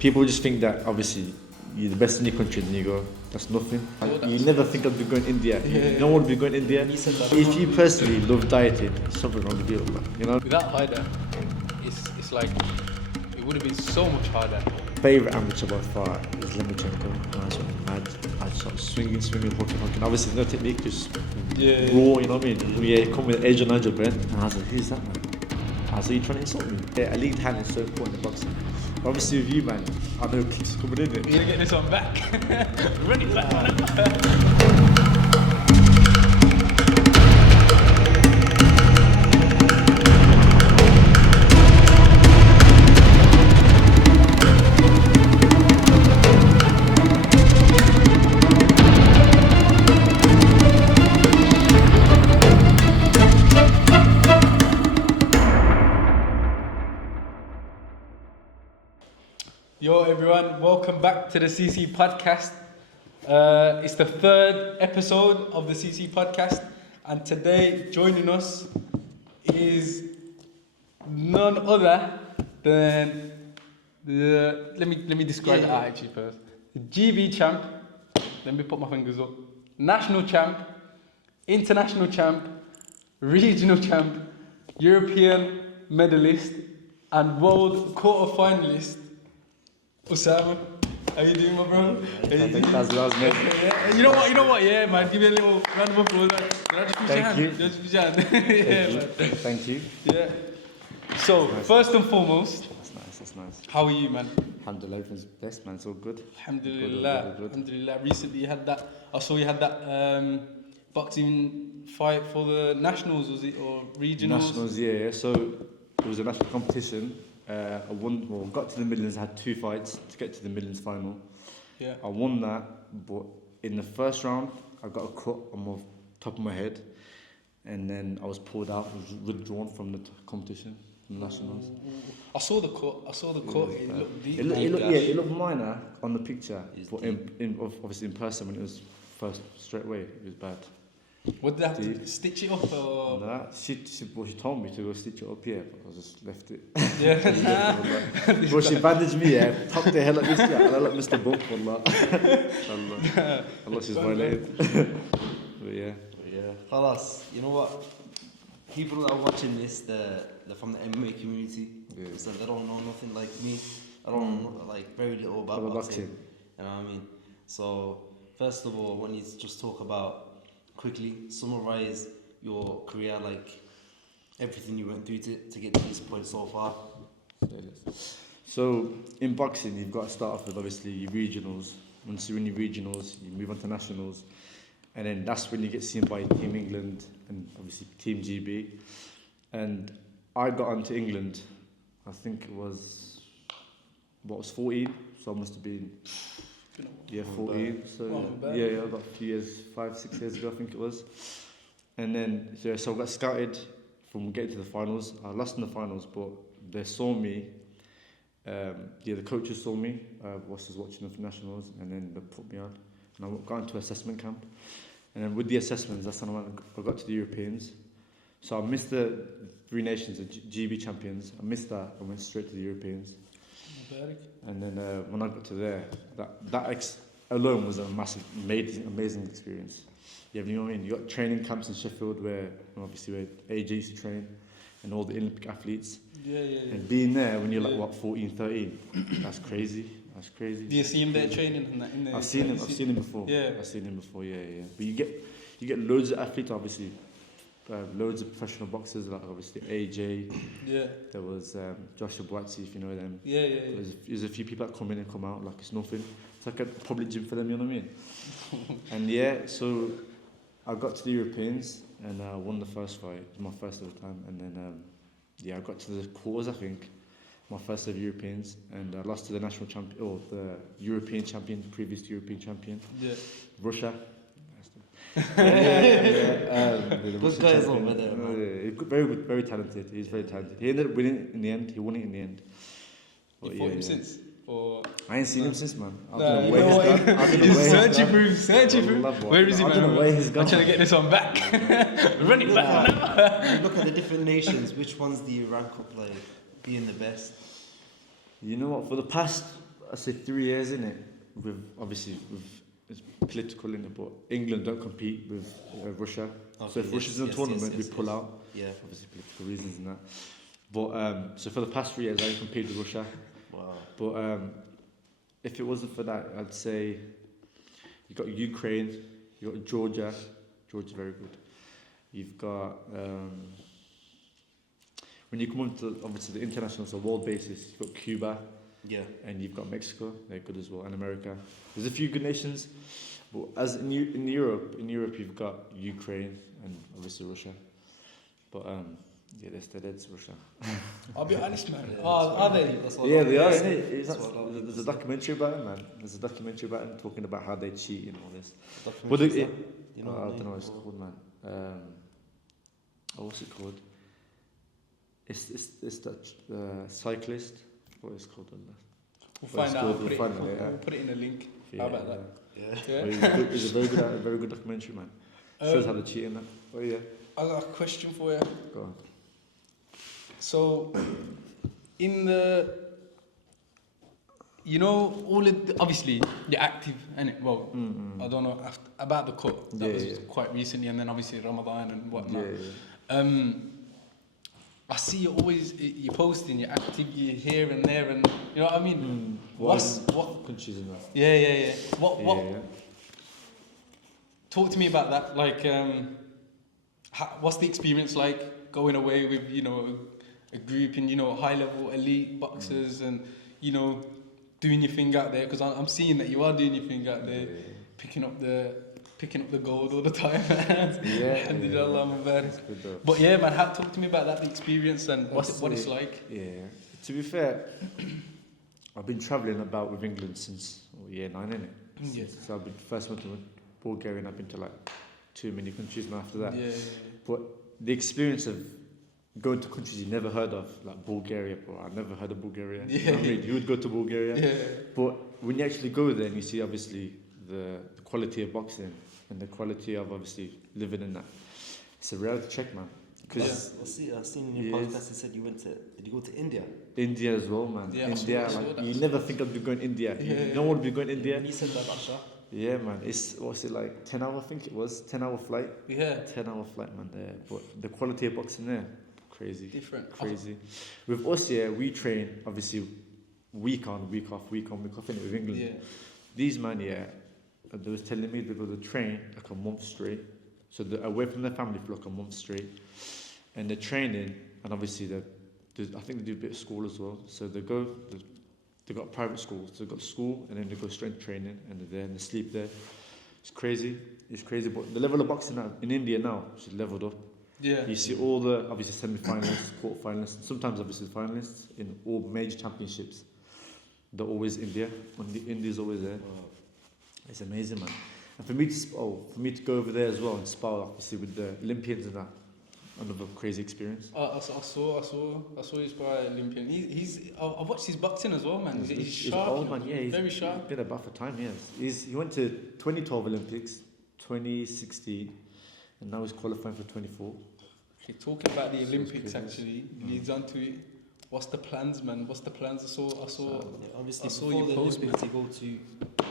people just think that obviously you're the best in your country, and you go, that's nothing. You never think of going India. No one will be going India. If you personally love dieting, something wrong with you, you know. Without Haida, it's like it would have been so much harder. Favorite amateur by far is Lemachenko. That's what mad. I just started swinging, hooking. Obviously, no technique, just raw. You know what I mean? Yeah, come with Asian Nigel Brent, and I was like, who's that man? I was like, you trying to insult me? Yeah, a lead hand is so important in boxing. Obviously with you, man, I know kicks coming in it. You're gonna get this one back. Run it back. Yo everyone, welcome back to the CC podcast. It's the third episode of the CC podcast, and today joining us is none other than the let me describe it actually first. The GB champ. Let me put my fingers up. National champ, international champ, regional champ, European medalist, and world quarter finalist. Osama, how you doing, my bro? That's last mate. Yeah. You know what? Yeah, man. Give me a little round of applause. Thank you. Just push your hand. Yeah, man. Thank you. Yeah. So, first and foremost, That's nice. how are you, man? Alhamdulillah, everything's best, man. It's all good. Alhamdulillah. Good. Alhamdulillah. Recently, you had that. I saw you had that boxing fight for the nationals, was it, or regionals? Nationals, yeah. So it was a national competition. I won. Well, got to the millions. I had 2 fights to get to the millions final. Yeah. I won that, but in the first round, I got a cut on my top of my head, and then I was pulled out. I was withdrawn from the competition, from the nationals. I saw the cut. It looked deep. It looked minor on the picture, but obviously in person when it was first straight away, it was bad. What did I have to stitch it up or? Nah, she told me to go stitch it up here, but I just left it. Yeah. Bro, she bandaged me, tucked the hell up this year, and I let Mr. Bump, wallah. Allah, she's violated. But yeah. Khalas, you know what? People that are watching this, they're from the MMA community, so they don't know nothing like me. I don't know, like, very little about boxing. You know what I mean? So, first of all, I want you to just talk about, quickly summarize your career, like everything you went through to get to this point so far. So in boxing, you've got to start off with obviously your regionals. Once you win your regionals, you move on to nationals, and then that's when you get seen by Team England and obviously Team GB. And I got onto England, I think it was 14, so I must have been. Yeah, 14. So yeah, about a few years, 5-6 years ago, I think it was. And then so I got scouted from getting to the finals. I lost in the finals, but they saw me. The coaches saw me. Was watching the nationals, and then they put me on. And I got into assessment camp. And then with the assessments, that's when I got to the Europeans. So I missed the 3 nations, the GB champions. I missed that. I went straight to the Europeans. And then when I got to there, that alone was a massive, amazing experience. You know what I mean? You got training camps in Sheffield where obviously where AJ used to train, and all the Olympic athletes. Yeah. And being there when you're like 14, 13, that's crazy. Do you see him there training in there? I've seen him before. Yeah. I've seen him before. Yeah. But you get loads of athletes, obviously. Loads of professional boxers, like obviously AJ. Yeah. There was Joshua Boatsi, if you know them. Yeah. There's a few people that come in and come out like it's nothing. It's like a public gym for them, you know what I mean? And so I got to the Europeans and I won the first fight. It was my first ever time. And then I got to the quarters, I think. My first ever Europeans, and I lost to the national champion, or the European champion, previous European champion. Yeah. Russia. Good guys over there, man. Very good, very talented. He's very talented. He ended up winning in the end. He won it in the end. You fought him since? Or I ain't seen him since, man. I Nah, don't know where he's gone. he's searching for him. Where is he, man? I don't know where he's gone. I'm trying to get this one back. Run it back now. Look at the different nations. Which ones do you rank up like being the best? You know what? For the past I say 3 years in it. With obviously with it's political in it, but England don't compete with Russia. Okay, So if Russia's in the tournament, we pull out. Yeah. Obviously political reasons and that. But so for the past 3 years, I competed with Russia. Wow. But if it wasn't for that, I'd say you got Ukraine, you got Georgia. Georgia's very good. You've got when you come on to obviously the international, so world basis, you've got Cuba. Yeah. And you've got Mexico, they're good as well, and America. There's a few good nations, but as in Europe you've got Ukraine and obviously Russia. But yeah, that's Russia. I'll be honest, man. Are they? Yeah, they are. There's a documentary about it, man. There's a documentary about it talking about how they cheat and all this. But You know, I don't know what it's called, man. What's it called? It's that cyclist. What is it called? We'll find out. We'll put it in a link. How about that? Yeah. It's a very good documentary, man. Shows how they cheat in that. Oh yeah. I got a question for you. Go on. So, in the, you know, obviously you're active, and well, I don't know about the cut. That was quite recently, and then obviously Ramadan and whatnot. I see you're posting, you're active, you're here and there, and you know what I mean. What countries in that? Yeah. What? Talk to me about that. Like, what's the experience like going away with a group and high level elite boxers and doing your thing out there? Because I'm seeing that you are doing your thing out there, picking up the gold all the time. But yeah, man, talk to me about that, the experience and what it's like. Yeah, to be fair, I've been travelling about with England since year 9, innit? Yeah. So I've been first went to Bulgaria and I've been to like too many countries now after that. Yeah. But the experience of going to countries you never heard of, like Bulgaria, bro, I never heard of Bulgaria. Yeah. You know what I mean? You would go to Bulgaria, but when you actually go there and you see obviously the quality of boxing and the quality of obviously living in that, it's a reality check, man. Because I've seen in your podcast you said did you go to India? India as well, man. Yeah, India, I saw that. you never think of going India. You don't want to be going India. You said that, Asha. Yeah, man. What's it like? 10 hour, I think it was. 10-hour flight. Yeah. 10-hour flight, man. There, but the quality of boxing there, crazy. Different. Crazy. With us, we train obviously week on, week off, innit, with England. Yeah. These man, they was telling me they go to train like a month straight. So they're away from their family for like a month straight, and they're training, and obviously I think they do a bit of school as well. So they got private schools. So they got school, and then they go strength training, and they're there and they sleep there. It's crazy. But the level of boxing now in India now is leveled up. Yeah. You see all the obviously semi-finalists, quarter-finalists, and sometimes obviously finalists in all major championships. They're always India. India's always there. Wow. It's amazing, man. And for me to go over there as well and spar obviously with the Olympians and that, another crazy experience. I saw you spar Olympian. I watched his boxing as well, man. He's sharp. Old man, he's very sharp. He's been about for time, yes. He went to 2012 Olympics, 2016, and now he's qualifying for 24. Okay, talking about the Olympics actually leads on to it. What's the plans, man? What's the plans? I saw before your the post, Olympics, you go to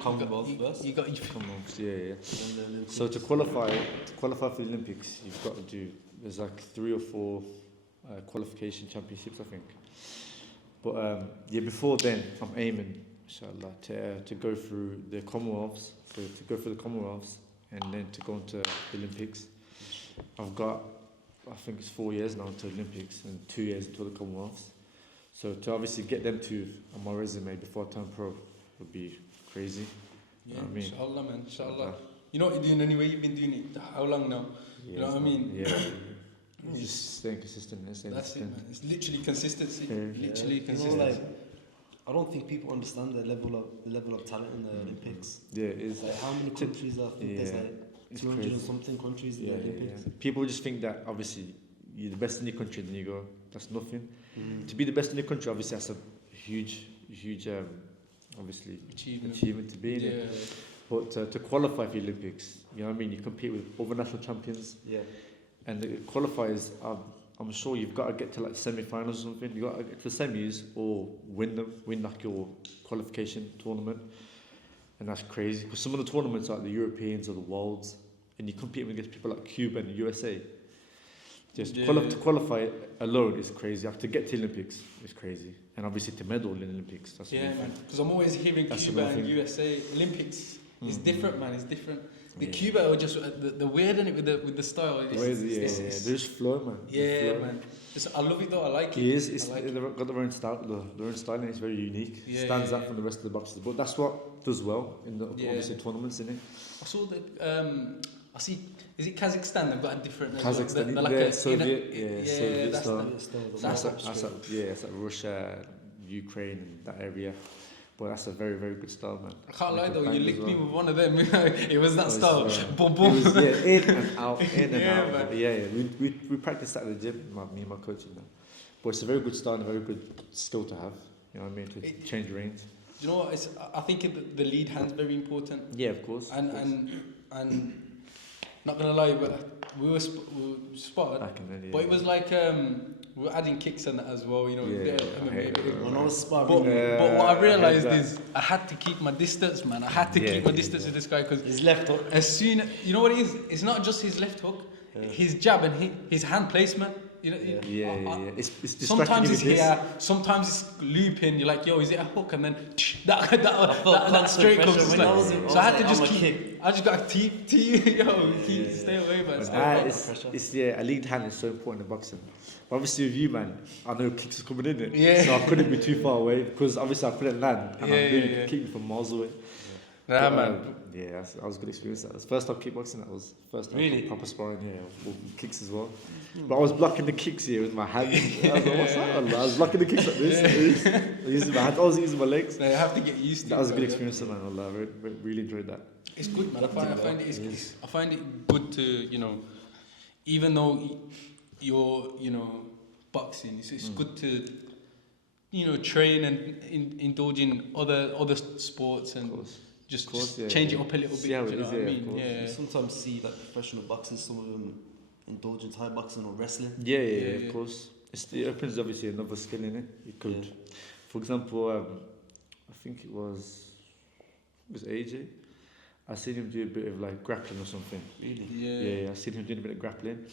Commonwealth first. You got your Commonwealth, yeah. And the Olympics. So to qualify for the Olympics, you've got to do. There's like 3 or 4 qualification championships, I think. But before then, I'm aiming, inshallah, to go through the Commonwealths. So to go through the Commonwealths and then to go into the Olympics. I've got, I think it's 4 years now until Olympics and 2 years until the Commonwealths. So to obviously get them on my resume before I turn pro would be crazy. Yeah, you know what I mean? inshallah, man, inshallah. You know what you're doing anyway, you've been doing it how long now? Yeah, you know what I mean? Yeah. Just staying consistent. That's it, man. It's literally consistency. Literally You know, consistency. I don't think people understand the level of talent in the Olympics. Yeah, it is. Like how many countries are? I think there's like It's 200 crazy. and something countries in the Olympics. People just think that obviously you're the best in your country, then you go, that's nothing. To be the best in your country, obviously that's a huge, obviously achievement to be in it. But to qualify for the Olympics, you know what I mean? You compete with other national champions. Yeah. And the qualifiers, I'm sure you've got to get to like semi-finals or something. You got to get to the semis or win like your qualification tournament, and that's crazy because some of the tournaments are like the Europeans or the Worlds, and you compete against people like Cuba and the USA. Just to qualify alone is crazy. You have to get to Olympics is crazy, and obviously to medal in Olympics. That's man. Because I'm always hearing Cuba and USA Olympics. It's different, man. It's different. The Cuba are just the weird in it with the style. They just flow, man. Man. I love it though. I like it. They've got their own style. Their own style, and it's very unique. Stands out from the rest of the boxers. But that's what does well in the obviously tournaments, isn't it? I saw that. I see. Is it Kazakhstan? They've got a different. Kazakhstan, they're like Soviet style. That's like Russia, Ukraine, and that area. But that's a very, very good style, man. I can't lie though, you licked me with one of them. It was that style. Boom, boom. It was, in and out, in and out. Man. We practiced that at the gym, me and my coach. But it's a very good style and a very good skill to have. You know what I mean? To change range. Do you know what? I think the lead hand's very important. Yeah, of course. And not gonna lie, we were spotted. But it was like we were adding kicks and that as well, you know. When I was sparring, but what I realised is I had to keep my distance, man. I had to keep my distance with this guy because his left hook. You know what it is? It's not just his left hook, his jab and his hand placement. You know, It's sometimes it's here, sometimes it's looping. You're like, yo, is it a hook? And then that straight comes. So I had to just keep. I just got to stay away, man. A lead hand is so important in boxing. But obviously with you, man, I know kicks are coming in it, so I couldn't be too far away because obviously I couldn't land, and I'm really kicking from miles away. Man. That was a good experience. That was first time kickboxing. That was first time proper sparring. With kicks as well. But I was blocking the kicks here with my hands. I was like, what's that? I was blocking the kicks like this. Using my hands. I was using my legs. Now you have to get used to it. That was a good experience, man. I really enjoyed that. It's good, man. I find it good to, you know, even though you're, you know, boxing, it's good to, you know, train and indulge in other sports and just change it up a little bit. Do you know what I mean? You sometimes see like professional boxers, some of them indulge in Thai boxing or wrestling. Of course. It opens obviously another skill in it. You could, for example, I think it was AJ. I seen him do a bit of like grappling or something. Really? Yeah. I seen him doing a bit of grappling.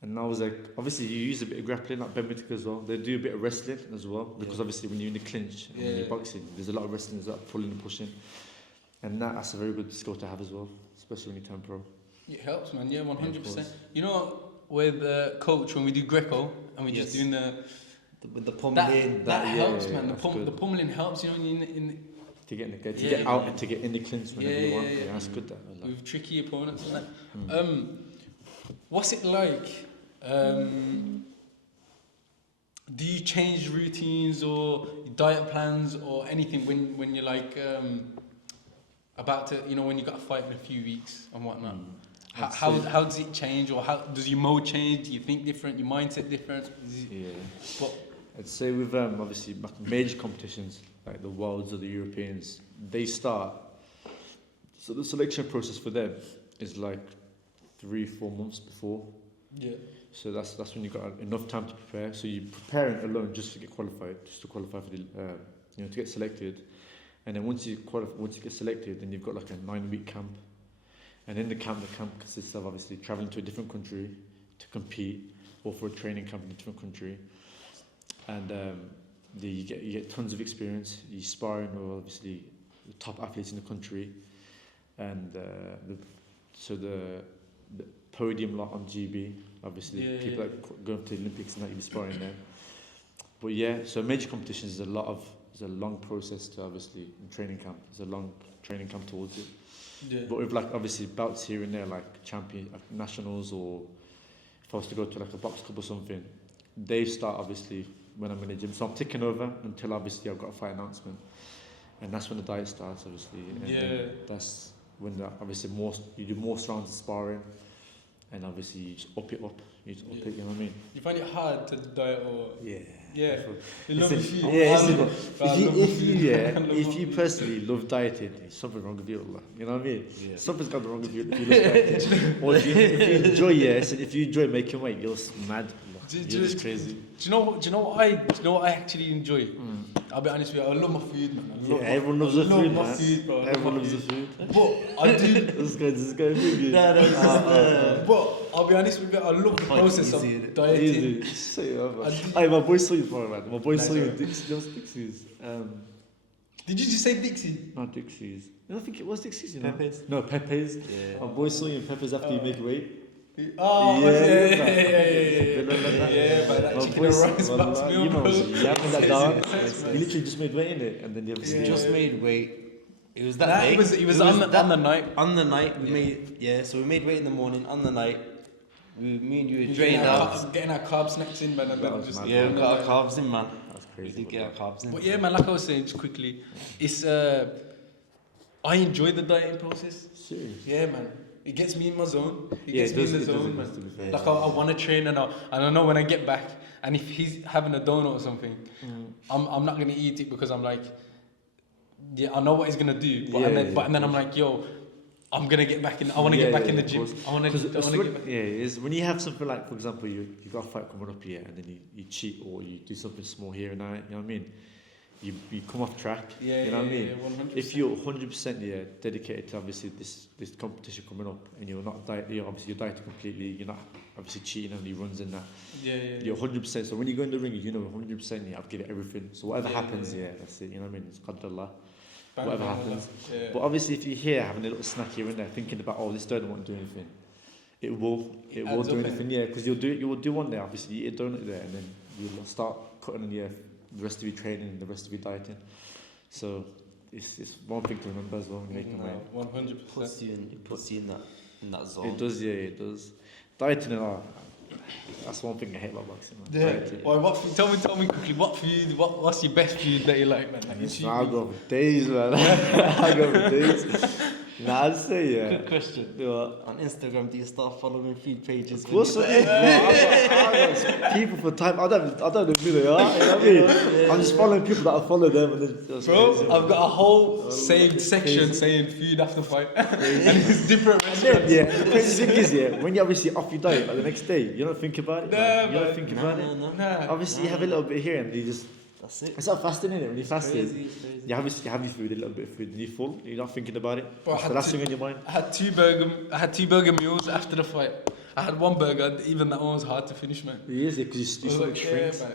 And I was like, obviously you use a bit of grappling, like badminton as well. They do a bit of wrestling as well, because obviously when you're in the clinch and when you're boxing, there's a lot of wrestling, there's like pulling and pushing. And that's a very good skill to have as well, especially when you turn pro. It helps, man. 100%. You know, with coach, when we do Greco and we're just doing with the pummeling, that helps, man. The pummeling helps, you know, to get out and to get in the clinch whenever you want. That's good. With tricky opponents and that. What's it like? Do you change routines or diet plans or anything when you're like about to, you know, when you got a fight in a few weeks and whatnot? How does it change, or how does your mode change? Do you think different? Your mindset different? I'd say with obviously major competitions like the Worlds or the Europeans, they start. So the selection process for them is like 3-4 months before. So that's when you got enough time to prepare. So you're preparing alone just to get qualified, just to qualify for the to get selected. And then once you get selected, then you've got like a 9-week camp. And in the camp consists of obviously traveling to a different country to compete, or for a training camp in a different country. And you get tons of experience. You're sparring with obviously the top athletes in the country, and the podium lot on GB, obviously people that go to the Olympics and that, you'll be sparring there. But so major competitions is a long process to obviously in training camp. There's a long training camp towards it. But with like obviously bouts here and there, like nationals, or if I was to go to like a box club or something, they start obviously when I'm in the gym. So I'm ticking over until obviously I've got a fight announcement, and that's when the diet starts obviously. And that's when obviously you do more rounds of sparring, and obviously you just up it. You know what I mean? You find it hard to diet or? If you personally love dieting, there's something wrong with you, Allah. You know what I mean? Something's got wrong with you if you love dieting. Or if you enjoy, if you enjoy making weight, you're mad. Do You're just crazy. Do you know what I actually enjoy? I'll be honest with you, I love my food, man. Everyone loves the food, my man. food, bro. Everyone loves the food. But I do. This guy food. But I'll be honest with you, I love the process of dieting. Hey, my boy saw you for it, man. My boy saw you with Dixie's. Did you just say Dixie? Not Dixie's. I don't think it was Dixie's, you know. Pepe's? No, Pepe's. Yeah. My boy saw you in Pepe's after you make weight. Oh, Yeah, yeah, but that My chicken boy and saw- rice box meal, you know, bro. you having that down. Yes, You literally just made weight in it, and then you obviously Just made weight. It was that Nah, day. it was on the night. On the night, we made so we made weight in the morning. On the night, me and you were drained out. Getting our carb snacks in, man, and That then was just mad. Yeah, we got our carbs in, man. That's We crazy. did get our carbs in. But yeah, man, like I was saying, just quickly, it's I enjoy the dieting process. Serious. Yeah, man. It gets me in my zone. It Yeah, gets it me does, in the it does, zone, it man. does, to be fair. Like I want to train, and I know when I get back, and if he's having a donut or something, I'm not gonna eat it because I'm like, yeah, I know what he's gonna do, but, Yeah, and then I'm like, yo, I'm gonna get back in. I want to get back in the of gym. course. I want to get back. Yeah, it's when you have something like, for example, you got a fight coming up here, and then you cheat or you do something small here and there. You know what I mean? You come off track. Yeah, you know what I mean? Yeah, 100%. If you're 100% dedicated to obviously this competition coming up, and you're not obviously you're dieting completely, you're not obviously cheating on any runs and that. You're 100%. So when you go in the ring, you know 100%. I've given it everything. So whatever happens, that's it. You know what I mean? It's Qadr whatever happens. Yeah. But obviously, if you're here having a little snack here and there, thinking about, oh, this donut won't do anything, it will adds do up, anything. Yeah, because you will do one day. Obviously, you eat a donut there, and then you'll start cutting on the rest of your training and the rest of your dieting. So it's one thing to remember as well when you're making weight. 100%. Puts you in that zone. It does, yeah, it does. Dieting and all. That's one thing I hate about boxing. Man. Yeah. Dieting. Well, tell me quickly, what food? What's your best food that you like, man? Like Listen, I'll go for days, man. I'll go for days. Nah, I'd say, yeah. Good question. You know, On Instagram, do you start following feed pages? of course I do, bro. I've got people for time. I don't know who they are. You know what I mean? I'm just following people that I follow them, and then that's Bro, crazy. I've got a whole saved section saying food after fight, and it's different And then, restaurants. yeah, the crazy thing is, yeah, when you're obviously off your diet, like the next day, you don't think about it. Nah, man. You man. don't think about it. No. Obviously, you have a little bit here, and you just. That's it. It's not fasting, innit? When you're fasting, Crazy. you obviously have your food, a little bit of food, and you're full. You're not thinking about it. Bro, I It's had the last to- thing on your mind. I had two burger meals after the fight. I had one burger, even that one was hard to finish, man. It is, because I you was stomach like, yeah, shrinks. man.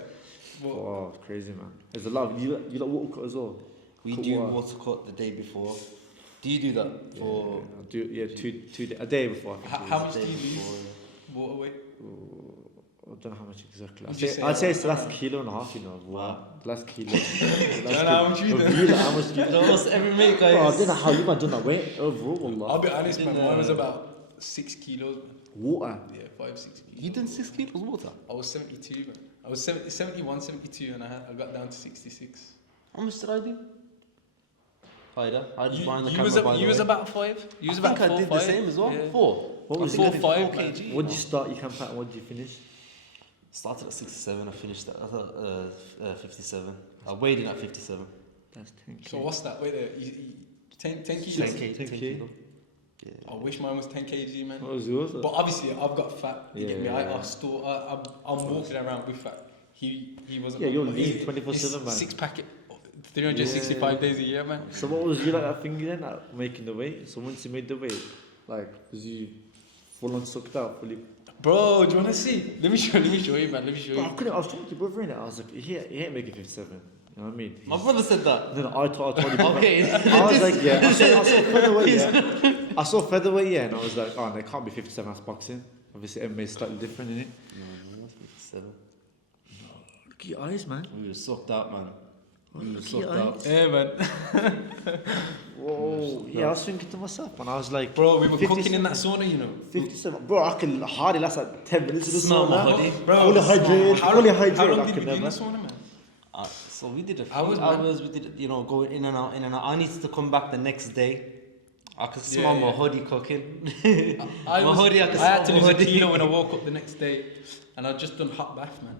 But Oh, crazy, man. There's a lot. You like water cut as well. We Cut do water. water cut the day before. Do you do that for? I do, a day before. I think it how is. much do you Day lose? before, Water weight? I don't know how much exactly. Would you say I'd say it's the like- last kilo and a half, you know. Wow. The last kilo. how much you done? How much do you yeah. Almost every mate, guys. Bro, I don't know how you man done that weight overall, I'll wallah. be honest, man. Mine was about 6 kilos, man. Water. Yeah, 5, 6 kilos. You done 6 kilos water? I was 72, man. I was 71, 72, and I got down to 66. How much did I do? Hider. I just find the You camera, was, by the you was way. about 5. You was I about think 4, I did 5. the same as well. Yeah. 4. What was I it? think I did 4, 4 5, kg. What did you start your camp at and what did you finish? Started at 67. I finished at 57. I weighed in at 57. That's 10 So what's that? Wait there. 10 kilos? 10 10K. kilo. Yeah. I wish mine was 10 kg, man. What was yours? But obviously, I've got fat. You get me? Yeah. I'm walking around with fat. He wasn't. Yeah, you're but lean he's- 24/7, he's man. 6 packet, 365 days a year, man. So what was you like that thing then, like making the weight? So once you made the weight, like, was you full on sucked out, fully? Bro, do you wanna see? Let me show you, man. Let me show Bro, you. I was talking to your brother in it. I was like, he ain't making 57. You know what I mean? My brother said that. No, I told him. Okay. I was like, yeah. I saw featherweight, yeah. I saw featherweight, yeah, and I was like, oh, no, it can't be 57. That's boxing. Obviously, MMA is slightly different, isn't it? No, 57. Look at your eyes, man. We were sucked out, man. We were Look at sucked your out. eyes. Yeah, man. Whoa. Yeah, I was thinking to myself, and I was like, Bro, we were 57. cooking in that sauna, you know. 57. Bro, I can hardly last like 10 minutes in the Smell my sauna. hoodie. Fully hydrated. Fully hydrated. How long I did can we do in the never. sauna, man? So we did a few Hours, man. hours. We did, going in and out, in and out. I needed to come back the next day. I could smell my yeah. hoodie cooking. I had to smell lose my a kilo hoodie. when I woke up the next day, and I'd just done hot bath, man.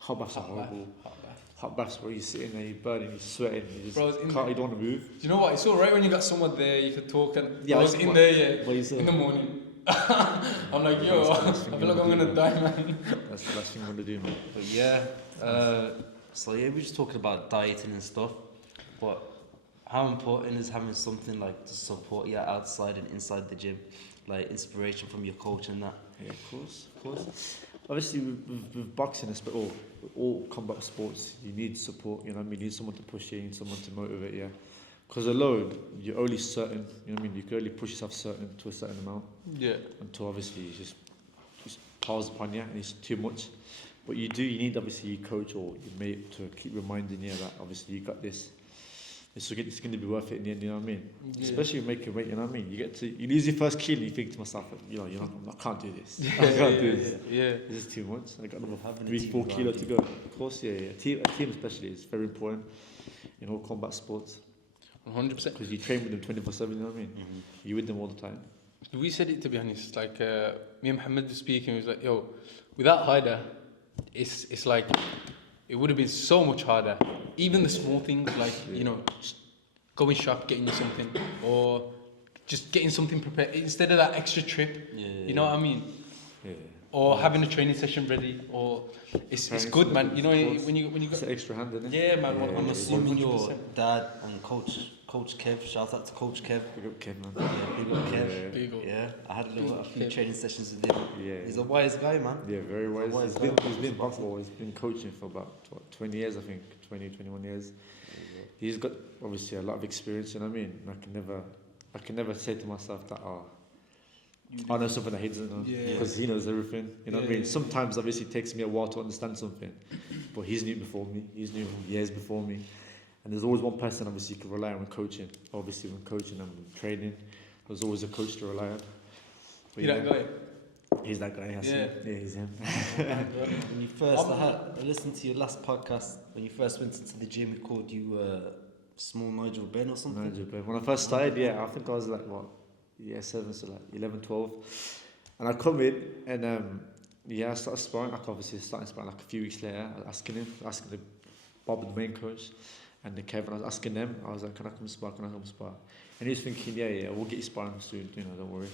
Hot baths are Hot bath. horrible. Hot bath. Hot baths where you're sitting there, you're burning, you're sweating, you just Bro, it's in can't, there. you don't want to move. Do you know what? It's alright when you got someone there, you could talk, and Yeah, I was I- in there, what you said? in the morning, I'm like, yo, I feel like I'm gonna die, man. That's the last thing I'm gonna do, man. But yeah, so yeah, we're just talking about dieting and stuff, but how important is having something like to support you outside and inside the gym, like inspiration from your coach and that? Yeah, of course. Obviously, with boxing, but all combat sports, you need support. You know what I mean? You need someone to push you, you need someone to motivate you. Because alone, you're only certain. You know what I mean? You can only push yourself to a certain amount. Yeah. Until obviously it just piles upon you and it's too much. But you need obviously your coach or your mate to keep reminding you that obviously you got this. It's going to be worth it in the end, you know what I mean? Yeah. Especially making weight, you know what I mean? You lose your first kilo and you think to myself, I can't do this. I can't do this. Yeah. This is too much. I got another 3-4 kilo to go. Of course, yeah. A team especially is very important in all combat sports. 100%. Because you train with them 24/7, you know what I mean? Mm-hmm. You're with them all the time. We said it, to be honest, like me and Mohammed were speaking, he was like, yo, without Haida, it's like, it would have been so much harder. Even the small things like, just going shop, getting you something, or just getting something prepared, instead of that extra trip, you know what I mean? Yeah. Or having a training session ready, or it's good, man. You know, when you got... It's an extra hand, isn't it? Yeah, man. Yeah, I'm assuming your dad and Coach Kev, shout out to Coach Kev. Big up Kev, man. Yeah, big up Kev. Yeah. Big up. Yeah, I had a few training sessions with him. Yeah. He's a wise guy, man. Yeah, very wise. He's been coaching for about 20 years, I think. 21 years. He's got obviously a lot of experience, you know what I mean? And I can never say to myself that I know something that he doesn't know, because he knows everything, you know what I mean? Sometimes obviously it takes me a while to understand something, but he's new before me, he's new years before me, and there's always one person obviously you can rely on when coaching. Obviously when coaching and when training, there's always a coach to rely on. But that guy? He's that guy, yeah, he's him. When you first, I listened to your last podcast, when you first went into the gym, we called you Small Nigel Ben or something? Nigel Ben. When I first started, I think I was like, 7, so like 11, 12. And I come in and I started sparring. I obviously started sparring like a few weeks later. I was asking the Bob, the main coach, and the Kevin. I was asking them. I was like, can I come spar? And he was thinking, yeah, we'll get you sparring soon. Don't worry.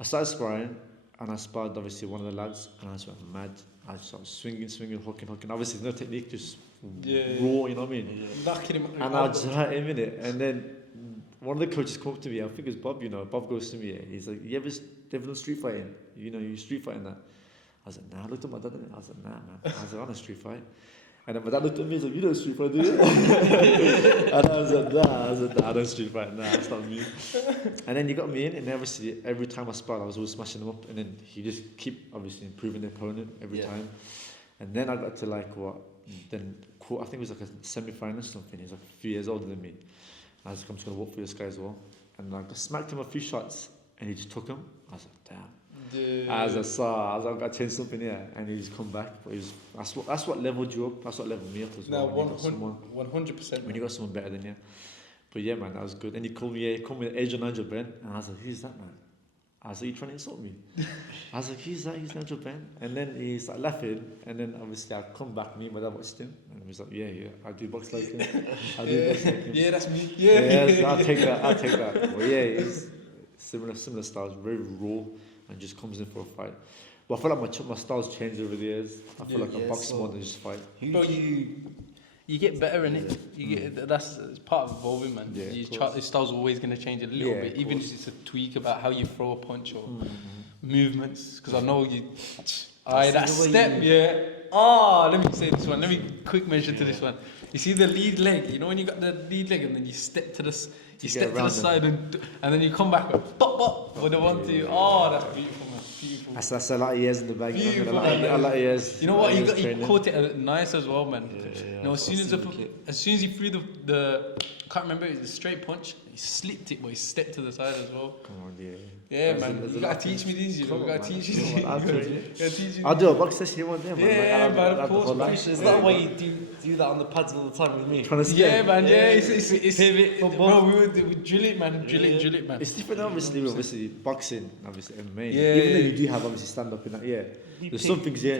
I started sparring, and I sparred obviously one of the lads, and I just went mad. I just started swinging, hooking. Obviously, no technique, just raw. You know what I mean? Knocking him. And I just hurt him in it, and then one of the coaches come up to me, I think it was Bob, Bob goes to me, he's like, you ever done street fighting? You street fighting that? I was like, nah. I looked at my dad and I was like, nah, man. I was like, I don't street fight. And then my dad looked at me, he's like, you don't street fight, do you? And I was like, nah, I don't street fight, nah, that's not me. And then he got me in, and obviously every time I sparred, I was always smashing him up, and then he just keep obviously improving the opponent every time. And then I got to I think it was like a semi-final or something. He's like a few years older than me. I was just going to walk through this guy as well. And I smacked him a few shots, and he just took him. I was like, damn. Dude. I was like, got to change something here. And he just come back. But that's what leveled you up. That's what leveled me up as well. 100%. When you got someone better than you. But yeah, man, that was good. And he called me Agent Nigel Ben. And I was like, who's that, man? I was like, you trying to insult me? I was like, he's Nigel Ben. And then he started laughing. And then obviously I come back, me and my dad watched him. And he was like, yeah, I do box like him. I do box like him. Yeah, that's me. Yeah, I'll take that. But yeah, it's similar styles, very raw, and just comes in for a fight. But I feel like my styles changed over the years. I feel like I box more than just fight. Bro, you get better in it. That's part of evolving, man. Yeah, your style's always going to change a little bit, even if it's a tweak about how you throw a punch or movements. Because I know you. That step, let me say this one. Let me quick mention to this one. You see the lead leg. You know when you got the lead leg and then you step to the side and then you come back with pop with the 1, 2. Oh, that's beautiful, man. Beautiful. That's a lot of years in the bag. Beautiful, a lot of years. You know what? He caught it nice as well, man. As soon as he threw the I can't remember, it was a straight punch. He slipped it, but he stepped to the side as well. Come on, yeah. Yeah, man. You gotta teach me these. You gotta teach me. I'll do a box session one day, man. Yeah, man. Of course. Is that why you do that on the pads all the time with me? Yeah, man. Yeah, it's pivot. Bro, we drill it, man. Drill it, man. It's different, obviously, boxing, obviously MMA. Yeah, Even the you do have obviously stand up in that. Yeah, there's some things. Yeah.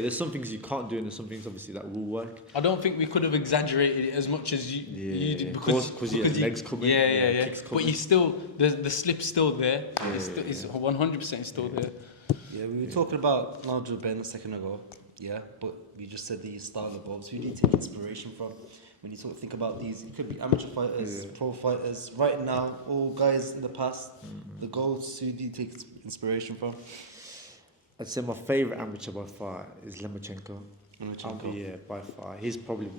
There's some things you can't do, and there's some things obviously that will work. I don't think we could have exaggerated it as much as you did because you legs coming. Yeah. Kicks coming. But you still the slip's still there. It's 100% still there. Yeah, we were talking about Nigel Ben a second ago. Yeah, but we just said the style of box. Who do you take inspiration from? When you sort of think about these, it could be amateur fighters, pro fighters, right now, all guys in the past, the GOATs, who do you take inspiration from? I'd say my favourite amateur by far is Lomachenko. Yeah, by far. He's probably,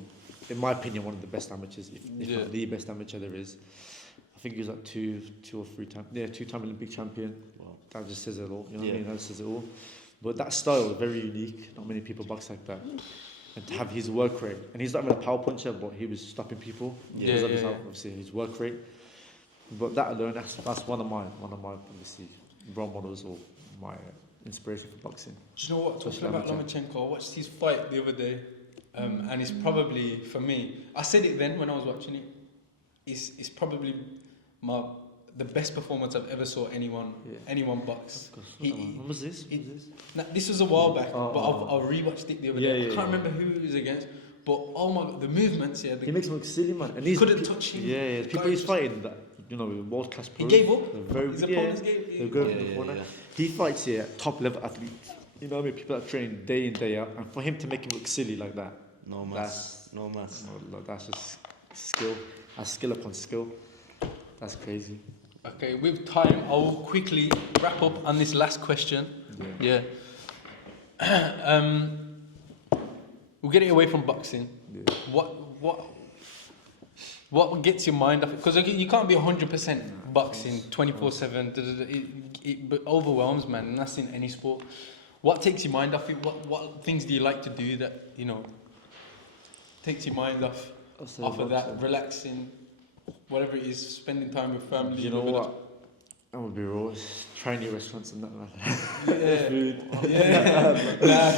in my opinion, one of the best amateurs, if not the best amateur there is. I think he was like two or three times, two-time Olympic champion. Well, that just says it all, you know what I mean? That says it all. But that style is very unique. Not many people box like that. And to have his work rate, and he's not even a power puncher, but he was stopping people because of his obviously his work rate. But that alone, that's one of my obviously role models or my inspiration for boxing. Do you know what? Talking about Lomachenko, I watched his fight the other day, and it's probably for me. I said it then when I was watching it. It's probably the best performance I've ever saw anyone box. What was this? This was a while back, but I rewatched it the other day. I can't remember who he was against, but oh my god, the movements, he makes him look silly, man. And he couldn't touch him. Yeah, people he's fighting that, world class pros. He gave up. His opponents gave up. He fights top level athletes. You know what I mean? People that train day in day out, and for him to make him look silly like that, no mess. That's just skill. That's skill upon skill. That's crazy. Okay, with time, I will quickly wrap up on this last question. Yeah. We'll get it away from boxing. Yeah. What gets your mind off? Because you can't be 100% boxing 24/7. It overwhelms, man. And that's in any sport. What takes your mind off it? What things do you like to do that takes your mind off of that? Relaxing. Whatever it is, spending time with family. You know what? I'm gonna be raw. Try new restaurants and that, man. Food. I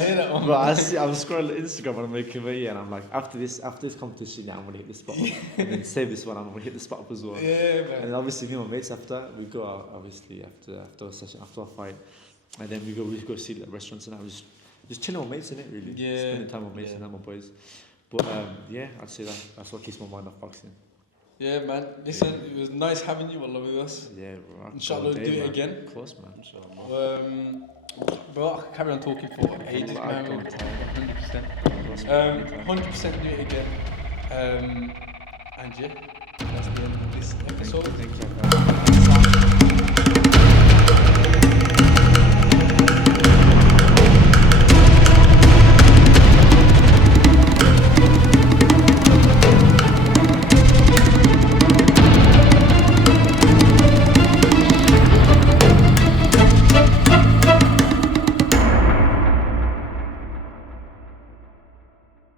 hear that one. But I'm scrolling Instagram and I'm making and I'm like, after this competition, I'm gonna hit the spot up. And then save this one, I'm gonna hit the spot up as well. Yeah, man. And obviously, me and my mates after we go out, obviously after a session, after a fight, and then we go see the restaurants and I was just chilling with mates in it, really. Yeah. Spending time with mates and my boys. But I'd say that's what keeps my mind off boxing. Yeah, man. Listen, it was nice having you all with us. Yeah, bro. Inshallah, we'll do it again. Of course, man. Inshallah. Bro, I can carry on talking for ages, man. 100% do it again. And yeah, that's the end of this episode. Thank you.